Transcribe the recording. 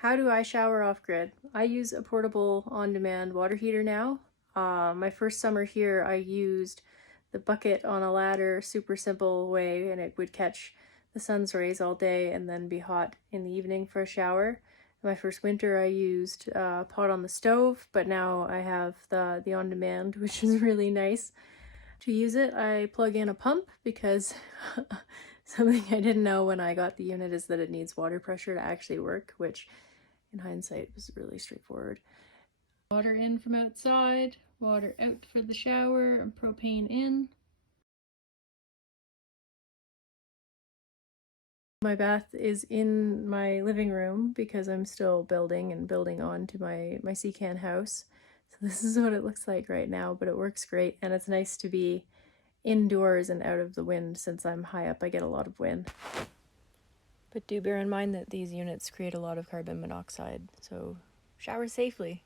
How do I shower off-grid? I use a portable on-demand water heater now. My first summer here, I used the bucket on a ladder, super simple way, and it would catch the sun's rays all day and then be hot in the evening for a shower. My first winter, I used a pot on the stove, but now I have the on-demand, which is really nice. To use it, I plug in a pump because something I didn't know when I got the unit is that it needs water pressure to actually work, which in hindsight was really straightforward. Water in from outside, water out for the shower, and propane in. My bath is in my living room because I'm still building on to my Secan house. So this is what it looks like right now, but it works great, and it's nice to be indoors and out of the wind. Since I'm high up, I get a lot of wind. But do bear in mind that these units create a lot of carbon monoxide, so shower safely.